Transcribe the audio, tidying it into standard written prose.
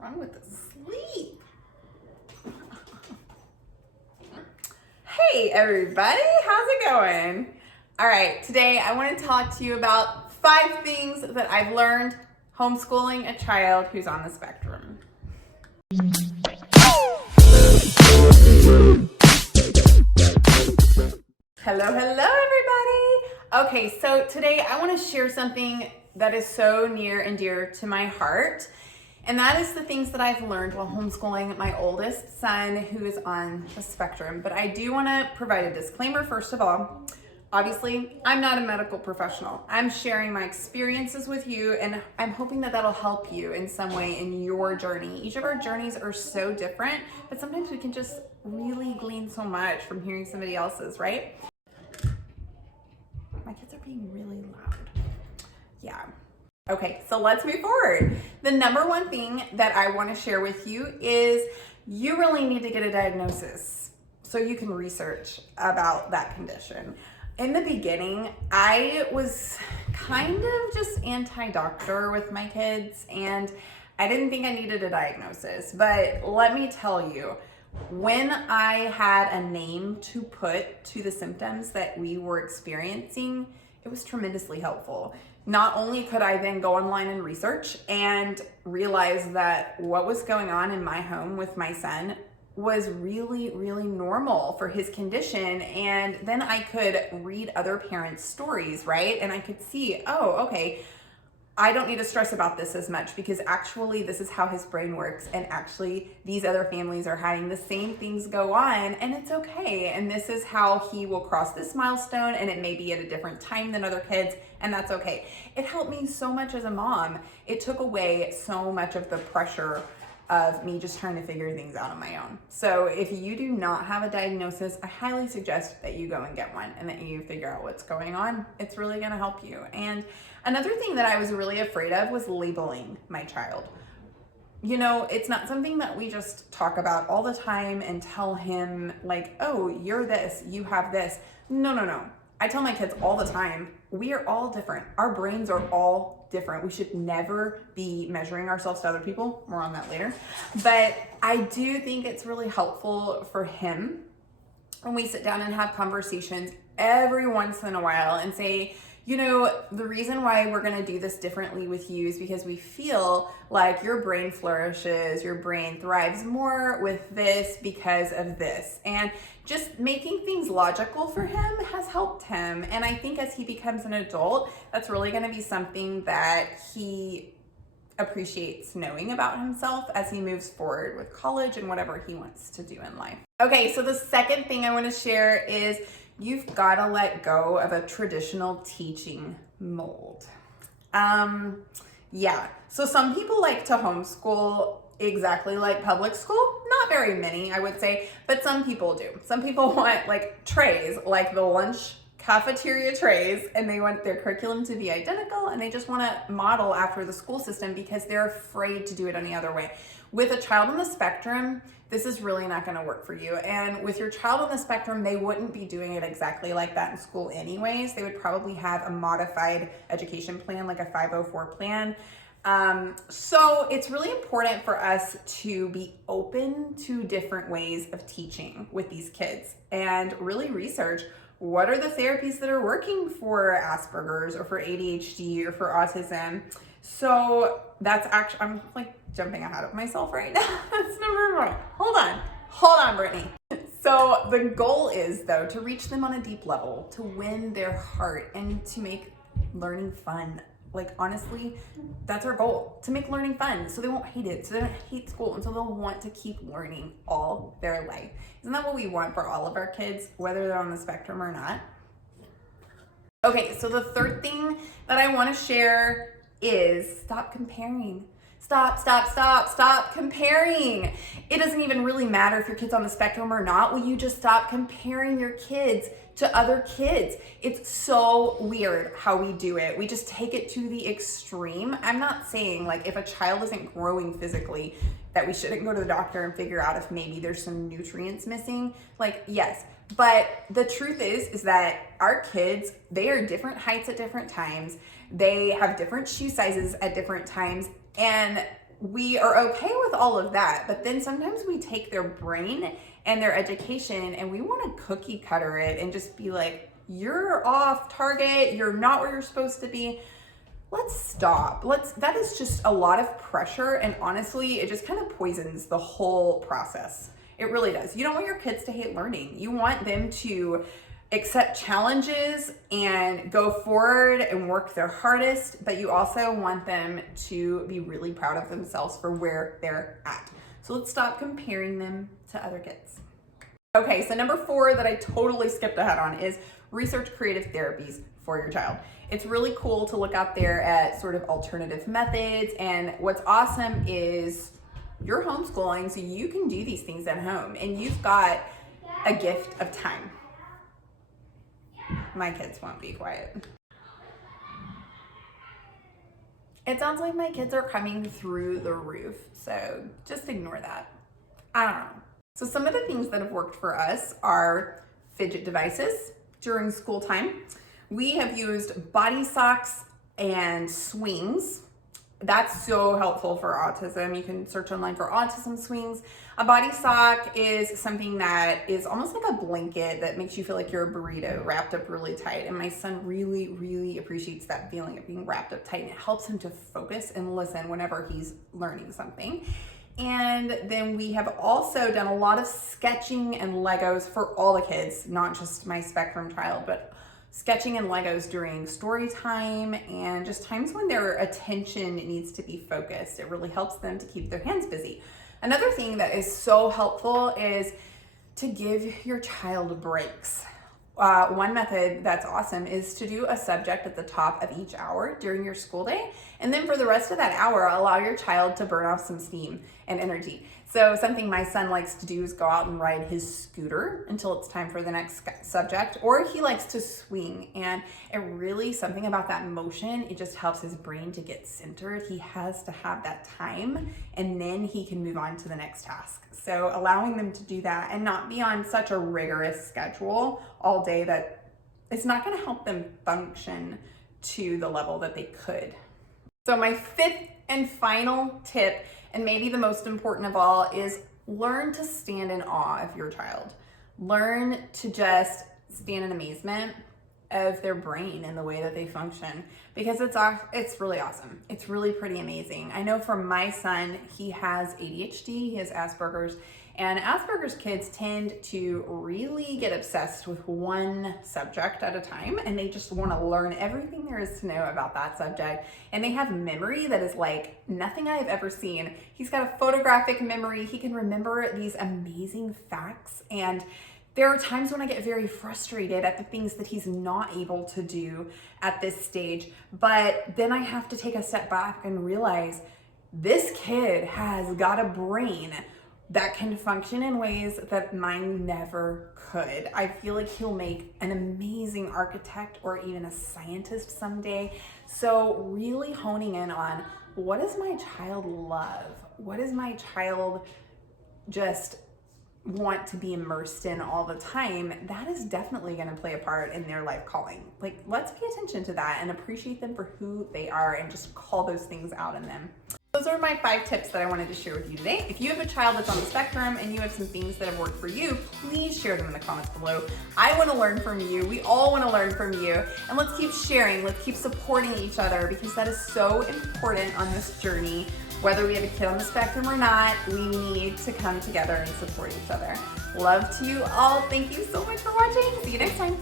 wrong with the sleep? Hey everybody, how's it going? All right, today I want to talk to you about 5 things that I've learned homeschooling a child who's on the spectrum. Hello everybody. Okay, so today I want to share something that is so near and dear to my heart. And that is the things that I've learned while homeschooling my oldest son who is on the spectrum. But I do want to provide a disclaimer first of all. Obviously, I'm not a medical professional. I'm sharing my experiences with you, and I'm hoping that that'll help you in some way in your journey. Each of our journeys are so different, but sometimes we can just really glean so much from hearing somebody else's, right? My kids are being really loud. Yeah. Okay, so let's move forward. The number one thing that I want to share with you is you really need to get a diagnosis so you can research about that condition. In the beginning, I was kind of just anti-doctor with my kids, and I didn't think I needed a diagnosis. But let me tell you, when I had a name to put to the symptoms that we were experiencing, it was tremendously helpful. Not only could I then go online and research and realize that what was going on in my home with my son was really, really normal for his condition. And then I could read other parents' stories, right? And I could see, oh, okay, I don't need to stress about this as much because actually this is how his brain works. And actually these other families are having the same things go on, and it's okay. And this is how he will cross this milestone, and it may be at a different time than other kids, and that's okay. It helped me so much as a mom. It took away so much of the pressure of me just trying to figure things out on my own. So if you do not have a diagnosis, I highly suggest that you go and get one and that you figure out what's going on. It's really gonna help you. And another thing that I was really afraid of was labeling my child. You know, it's not something that we just talk about all the time and tell him like, oh, you're this, you have this. No. I tell my kids all the time, we are all different. Our brains are all different. We should never be measuring ourselves to other people. More on that later. But I do think it's really helpful for him when we sit down and have conversations every once in a while and say, you know, the reason why we're going to do this differently with you is because we feel like your brain flourishes, your brain thrives more with this because of this. And just making things logical for him has helped him. And I think as he becomes an adult, that's really going to be something that he appreciates knowing about himself as he moves forward with college and whatever he wants to do in life. Okay, so the second thing I want to share is you've got to let go of a traditional teaching mold. Yeah, so some people like to homeschool exactly like public school. Not very many, I would say, but some people do. Some people want like trays, like the lunch cafeteria trays, and they want their curriculum to be identical, and they just want to model after the school system because they're afraid to do it any other way. With a child on the spectrum, this is really not going to work for you. And with your child on the spectrum, they wouldn't be doing it exactly like that in school anyways. They would probably have a modified education plan, like a 504 plan. So it's really important for us to be open to different ways of teaching with these kids and really research what are the therapies that are working for Asperger's or for ADHD or for autism. So that's actually, I'm like jumping ahead of myself right now. That's number 1. Hold on, Brittany. So the goal is though to reach them on a deep level, to win their heart and to make learning fun. Like honestly, that's our goal, to make learning fun so they won't hate it, so they don't hate school, and so they'll want to keep learning all their life. Isn't that what we want for all of our kids, whether they're on the spectrum or not? Okay, so the third thing that I want to share is stop comparing. Stop comparing. It doesn't even really matter if your kid's on the spectrum or not. Will you just stop comparing your kids to other kids? It's so weird how we do it. We just take it to the extreme. I'm not saying like if a child isn't growing physically that we shouldn't go to the doctor and figure out if maybe there's some nutrients missing. Like, yes. But the truth is that our kids, they are different heights at different times. They have different shoe sizes at different times. And we are okay with all of that, but then sometimes we take their brain and their education and we want to cookie cutter it and just be like, you're off target, you're not where you're supposed to be. Let's stop. That is just a lot of pressure, and honestly, it just kind of poisons the whole process. It really does. You don't want your kids to hate learning. You want them to accept challenges and go forward and work their hardest, but you also want them to be really proud of themselves for where they're at. So let's stop comparing them to other kids. Okay, so number 4 that I totally skipped ahead on is research creative therapies for your child. It's really cool to look out there at sort of alternative methods, and what's awesome is you're homeschooling, so you can do these things at home, and you've got a gift of time. My kids won't be quiet. It sounds like my kids are coming through the roof, so just ignore that. I don't know. So some of the things that have worked for us are fidget devices during school time. We have used body socks and swings. That's so helpful for autism. You can search online for autism swings. A body sock is something that is almost like a blanket that makes you feel like you're a burrito wrapped up really tight. And my son really, really appreciates that feeling of being wrapped up tight. And it helps him to focus and listen whenever he's learning something. And then we have also done a lot of sketching and Legos for all the kids, not just my spectrum child, but sketching and Legos during story time and just times when their attention needs to be focused. It really helps them to keep their hands busy. Another thing that is so helpful is to give your child breaks. One method that's awesome is to do a subject at the top of each hour during your school day. And then for the rest of that hour, allow your child to burn off some steam and energy. So something my son likes to do is go out and ride his scooter until it's time for the next subject, or he likes to swing. And it really, something about that motion, it just helps his brain to get centered. He has to have that time, and then he can move on to the next task. So allowing them to do that and not be on such a rigorous schedule all day that it's not going to help them function to the level that they could. So my 5th and final tip, and maybe the most important of all, is learn to stand in awe of your child. Learn to just stand in amazement of their brain and the way that they function, because it's really awesome. It's really pretty amazing. I know for my son, he has ADHD, he has Asperger's, and Asperger's kids tend to really get obsessed with one subject at a time, and they just want to learn everything there is to know about that subject. And they have memory that is like nothing I've ever seen. He's got a photographic memory. He can remember these amazing facts. And there are times when I get very frustrated at the things that he's not able to do at this stage. But then I have to take a step back and realize this kid has got a brain that can function in ways that mine never could. I feel like he'll make an amazing architect or even a scientist someday. So really honing in on, what does my child love? What does my child just want to be immersed in all the time? That is definitely going to play a part in their life calling. Like, let's pay attention to that and appreciate them for who they are and just call those things out in them. Those are my 5 tips that I wanted to share with you today. If you have a child that's on the spectrum and you have some things that have worked for you, please share them in the comments below. I want to learn from you. We all want to learn from you. And let's keep sharing. Let's keep supporting each other, because that is so important on this journey. Whether we have a kid on the spectrum or not, we need to come together and support each other. Love to you all. Thank you so much for watching. See you next time.